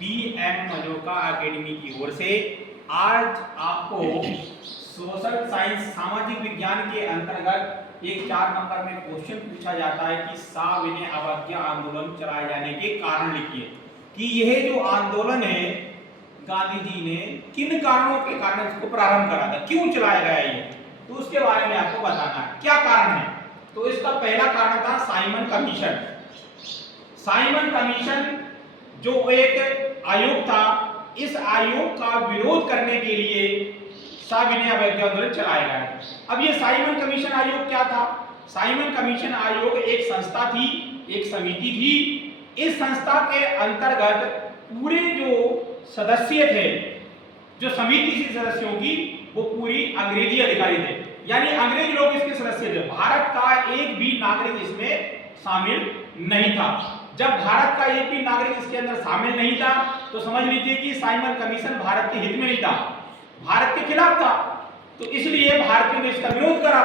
BM मलोका academy की ओर से आज आपको सोशल साइंस सामाजिक विज्ञान के अंतर्गत एक 4 नंबर में क्वेश्चन पूछा जाता है कि सविनय अवज्ञा आंदोलन चलाए जाने के कारण लिखिए कि यह जो आंदोलन है गांधी जी ने किन कारणों के कारण इसको प्रारंभ करा था, क्यों चलाया गया ये, तो उसके बारे में आपको बताना है क्या कारण है। तो इसका पहला कारण था साइमन कमीशन। साइमन कमीशन जो एक आयोग था, इस आयोग का विरोध करने के लिए सविनय अवज्ञा आंदोलन चलाया गया। अब ये साइमन कमीशन आयोग क्या था? साइमन कमीशन आयोग एक संस्था थी, एक समिति थी। इस संस्था के अंतर्गत पूरे जो सदस्य थे, जो समिति की सदस्यों की, वो पूरी अंग्रेजी अधिकारी थे, यानी अंग्रेज लोग इसके सदस्य थे। भारत का एक भी नागरिक इसमें शामिल नहीं था। जब भारत का एक भी नागरिक इसके अंदर शामिल नहीं था तो समझ लीजिए कि साइमन कमीशन भारत के हित में नहीं था, भारत के खिलाफ था। तो इसलिए भारतीयों ने इसका विरोध करा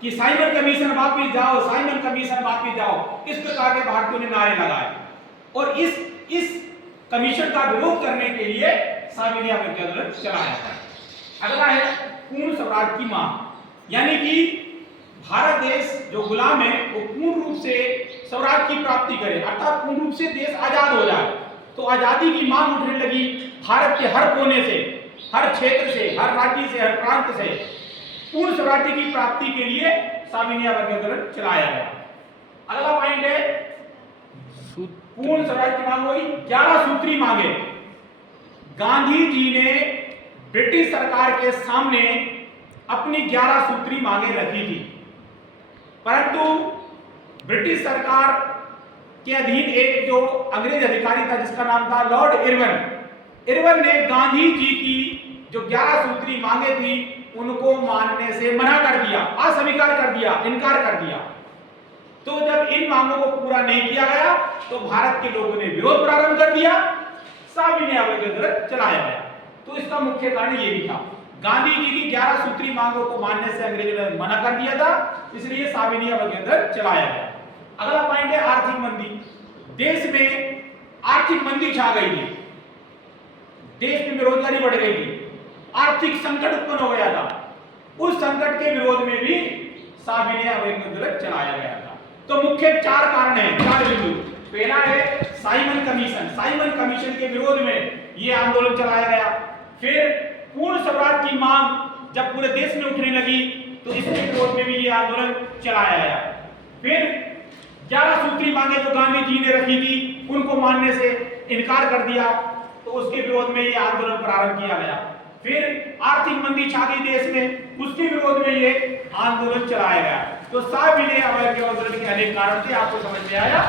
कि साइमन कमीशन वापस जाओ, साइमन कमीशन वापस जाओ। इस प्रकार के भारतीयों ने नारे लगाए और इस कमीशन का विरोध करने के लिए सविनय अवज्ञा आंदोलन चलाया था। अगला है पूर्ण स्वराज की मांग, यानी कि भारत देश जो गुलाम है वो पूर्ण रूप से स्वराज की प्राप्ति करे, अर्थात पूर्ण रूप से देश आजाद हो जाए। तो आजादी की मांग उठने लगी भारत के हर कोने से, हर क्षेत्र से, हर राज्य से, हर प्रांत से। पूर्ण स्वराज्य की प्राप्ति के लिए सविनय अवज्ञा आंदोलन चलाया गया। अगला पॉइंट है पूर्ण स्वराज्य की मांग हुई 11 सूत्री मांगे। गांधी जी ने ब्रिटिश सरकार के सामने अपनी 11 सूत्री मांगे रखी थी, परंतु ब्रिटिश सरकार के अधीन एक जो अंग्रेज अधिकारी था जिसका नाम था लॉर्ड इरविन ने गांधी जी की जो 11 सूत्री मांगे थी उनको मानने से मना कर दिया, अस्वीकार कर दिया, इनकार कर दिया। तो जब इन मांगों को पूरा नहीं किया गया तो भारत के लोगों ने विरोध प्रारंभ कर दिया, सविनय अवज्ञा आंदोलन चलाया गया। तो इसका मुख्य कारण ये भी था, गांधी जी की 11 सूत्री मांगों को मानने से अंग्रेजों ने मना कर दिया था, इसलिए सविनय अवज्ञा आंदोलन चलाया गया। अगला पॉइंट है आर्थिक मंदी। देश में आर्थिक मंदी छा गई थी, देश में बेरोजगारी बढ़ गई थी, आर्थिक संकट उत्पन्न हो गया था। उस संकट के विरोध में भी सविनय अवज्ञा आंदोलन चलाया गया था। तो मुख्य 4 कारण हैं, 4 बिंदु। पहला है साइमन कमीशन, साइमन कमीशन के विरोध में यह आंदोलन चलाया गया। फिर पूर्ण स्वराज की मांग जब पूरे देश में उठने लगी तो इसके विरोध में भी यह आंदोलन चलाया गया। फिर 11 सूत्री मांगे जो गांधी जी ने रखी थी उनको मानने से इनकार कर दिया, तो उसके विरोध में यह आंदोलन प्रारंभ किया गया। फिर आर्थिक मंदी छा गई देश में, उसके विरोध में यह आंदोलन चलाया गया। तो सविनय अवज्ञा आंदोलन के अनेक कारण थे, आपको समझ में आया।